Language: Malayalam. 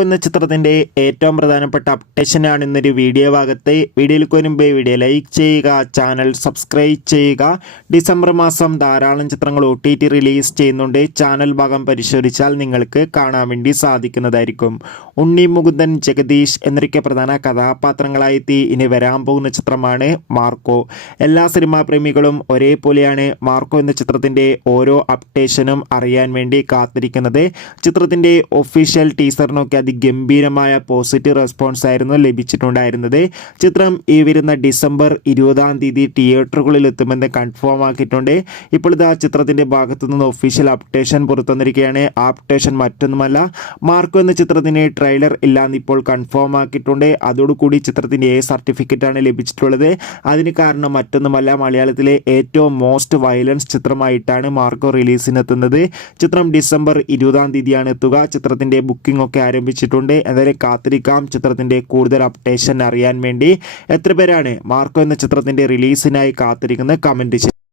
എന്ന ചിത്രത്തിന്റെ ഏറ്റവും പ്രധാനപ്പെട്ട അപ്ഡേഷനാണ് ഇന്നൊരു വീഡിയോ ഭാഗത്ത്. വീഡിയോയിലേക്ക് വരുമ്പോൾ വീഡിയോ ലൈക്ക് ചെയ്യുക, ചാനൽ സബ്സ്ക്രൈബ് ചെയ്യുക. ഡിസംബർ മാസം ധാരാളം ചിത്രങ്ങൾ OTT റിലീസ് ചെയ്യുന്നുണ്ട്. ചാനൽ ഭാഗം പരിശോധിച്ചാൽ നിങ്ങൾക്ക് കാണാൻ വേണ്ടി സാധിക്കുന്നതായിരിക്കും. ഉണ്ണി മുകുന്ദൻ, ജഗദീഷ് എന്നൊക്കെ പ്രധാന കഥാപാത്രങ്ങളായി ഇനി വരാൻ പോകുന്ന ചിത്രമാണ് മാർക്കോ. എല്ലാ സിനിമാ പ്രേമികളും ഒരേപോലെയാണ് മാർക്കോ എന്ന ചിത്രത്തിന്റെ ഓരോ അപ്ഡേഷനും അറിയാൻ വേണ്ടി കാത്തിരിക്കുന്നത്. ചിത്രത്തിന്റെ ഒഫീഷ്യൽ ടീസറിനൊക്കെ അതിഗംഭീരമായ പോസിറ്റീവ് റെസ്പോൺസ് ആയിരുന്നു ലഭിച്ചിട്ടുണ്ടായിരുന്നത്. ചിത്രം ഈ വരുന്ന ഡിസംബർ 20-ാം തീയതി തിയേറ്ററുകളിൽ എത്തുമെന്ന് കൺഫേം ആക്കിയിട്ടുണ്ട്. ഇപ്പോൾ ഇതാ ചിത്രത്തിന്റെ ഭാഗത്തു നിന്ന് ഒഫീഷ്യൽ അപ്ഡേഷൻ പുറത്തുവന്നിരിക്കുകയാണ്. ആ അപ്ഡേഷൻ മറ്റൊന്നുമല്ല, മാർക്കോ എന്ന ചിത്രത്തിന് ട്രെയിലർ ഇല്ലാന്ന് ഇപ്പോൾ കൺഫേം ആക്കിയിട്ടുണ്ട്. അതോടുകൂടി ചിത്രത്തിന്റെ സർട്ടിഫിക്കറ്റ് ആണ് ലഭിച്ചിട്ടുള്ളത്. അതിന് കാരണം മറ്റൊന്നുമല്ല, മലയാളത്തിലെ ഏറ്റവും മോസ്റ്റ് വയലൻസ് ചിത്രമായിട്ടാണ് മാർക്കോ റിലീസിനെത്തുന്നത്. ചിത്രം ഡിസംബർ 20-ാം തീയതിയാണ് എത്തുക. ചിത്രത്തിന്റെ ബുക്കിംഗ് ഒക്കെ ആരംഭിച്ചിട്ടുണ്ട്. എന്തായാലും കാത്തിരിക്കാം ചിത്രത്തിന്റെ കൂടുതൽ അപ്ഡേഷൻ അറിയാൻ വേണ്ടി. എത്ര പേരാണ് മാർക്കോ എന്ന ചിത്രത്തിന്റെ റിലീസിനായി കാത്തിരിക്കുന്നത്? കമന്റ് ചെയ്യുക.